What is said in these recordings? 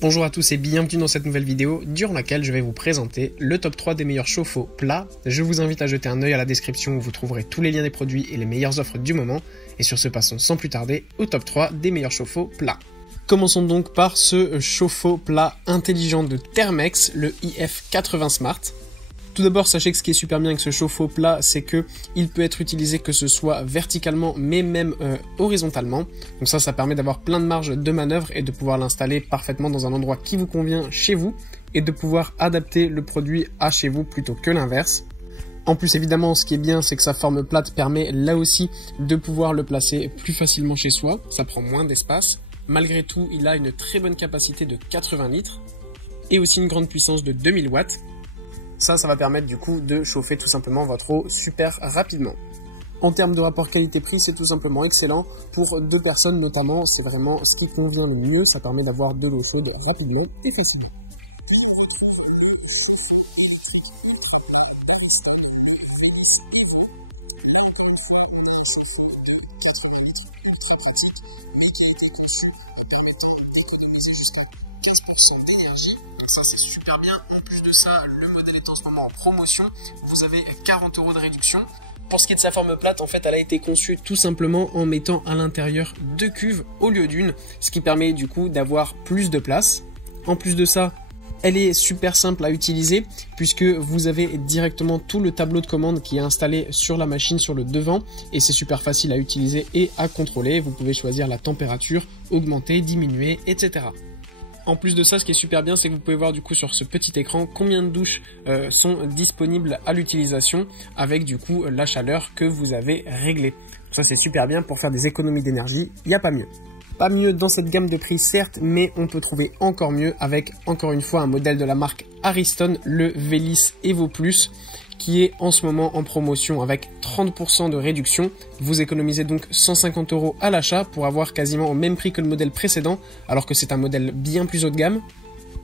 Bonjour à tous et bienvenue dans cette nouvelle vidéo durant laquelle je vais vous présenter le top 3 des meilleurs chauffe-eau plats. Je vous invite à jeter un œil à la description où vous trouverez tous les liens des produits et les meilleures offres du moment. Et sur ce, passons sans plus tarder au top 3 des meilleurs chauffe-eau plats. Commençons donc par ce chauffe-eau plat intelligent de Thermex, le IF80 Smart. Tout d'abord, sachez que ce qui est super bien avec ce chauffe-eau plat, c'est que il peut être utilisé que ce soit verticalement, mais même horizontalement. Donc ça permet d'avoir plein de marge de manœuvre et de pouvoir l'installer parfaitement dans un endroit qui vous convient chez vous et de pouvoir adapter le produit à chez vous plutôt que l'inverse. En plus, évidemment, ce qui est bien, c'est que sa forme plate permet là aussi de pouvoir le placer plus facilement chez soi. Ça prend moins d'espace. Malgré tout, il a une très bonne capacité de 80 litres et aussi une grande puissance de 2000 watts. Ça va permettre du coup de chauffer tout simplement votre eau super rapidement. En termes de rapport qualité-prix, c'est tout simplement excellent. Pour deux personnes notamment, c'est vraiment ce qui convient le mieux. Ça permet d'avoir de l'eau chaude rapidement et facilement. D'énergie, donc ça c'est super bien. En plus de ça, le modèle est en ce moment en promotion, vous avez 40 € de réduction. Pour ce qui est de sa forme plate, en fait elle a été conçue tout simplement en mettant à l'intérieur deux cuves au lieu d'une, ce qui permet du coup d'avoir plus de place. En plus de ça, elle est super simple à utiliser puisque vous avez directement tout le tableau de commande qui est installé sur la machine sur le devant et c'est super facile à utiliser et à contrôler. Vous pouvez choisir la température, augmenter, diminuer, etc. En plus de ça, ce qui est super bien, c'est que vous pouvez voir du coup sur ce petit écran combien de douches sont disponibles à l'utilisation avec du coup la chaleur que vous avez réglée. Ça c'est super bien pour faire des économies d'énergie, il n'y a pas mieux. Pas mieux dans cette gamme de prix certes, mais on peut trouver encore mieux avec encore une fois un modèle de la marque Ariston, le Velis Evo Plus, qui est en ce moment en promotion avec 30% de réduction. Vous économisez donc 150 € à l'achat pour avoir quasiment au même prix que le modèle précédent, alors que c'est un modèle bien plus haut de gamme.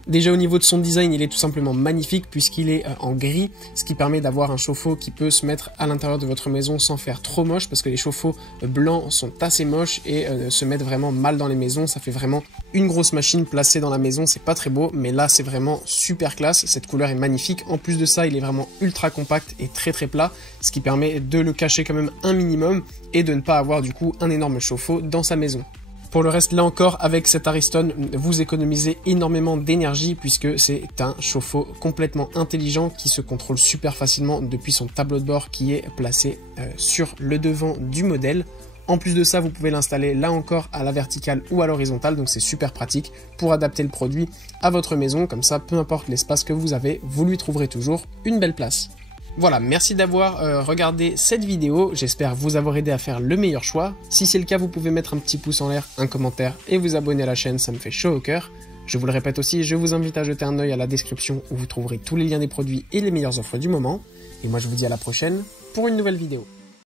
Déjà au niveau de son design, il est tout simplement magnifique puisqu'il est en gris, ce qui permet d'avoir un chauffe-eau qui peut se mettre à l'intérieur de votre maison sans faire trop moche, parce que les chauffe-eau blancs sont assez moches et se mettent vraiment mal dans les maisons. Ça fait vraiment une grosse machine placée dans la maison, c'est pas très beau, mais là c'est vraiment super classe, cette couleur est magnifique. En plus de ça, il est vraiment ultra compact et très plat, ce qui permet de le cacher quand même un minimum et de ne pas avoir du coup un énorme chauffe-eau dans sa maison. Pour le reste, là encore, avec cet Ariston, vous économisez énormément d'énergie puisque c'est un chauffe-eau complètement intelligent qui se contrôle super facilement depuis son tableau de bord qui est placé sur le devant du modèle. En plus de ça, vous pouvez l'installer là encore à la verticale ou à l'horizontale, donc c'est super pratique pour adapter le produit à votre maison. Comme ça, peu importe l'espace que vous avez, vous lui trouverez toujours une belle place. Voilà, merci d'avoir regardé cette vidéo, j'espère vous avoir aidé à faire le meilleur choix. Si c'est le cas, vous pouvez mettre un petit pouce en l'air, un commentaire et vous abonner à la chaîne, ça me fait chaud au cœur. Je vous le répète aussi, je vous invite à jeter un œil à la description où vous trouverez tous les liens des produits et les meilleures offres du moment. Et moi je vous dis à la prochaine pour une nouvelle vidéo.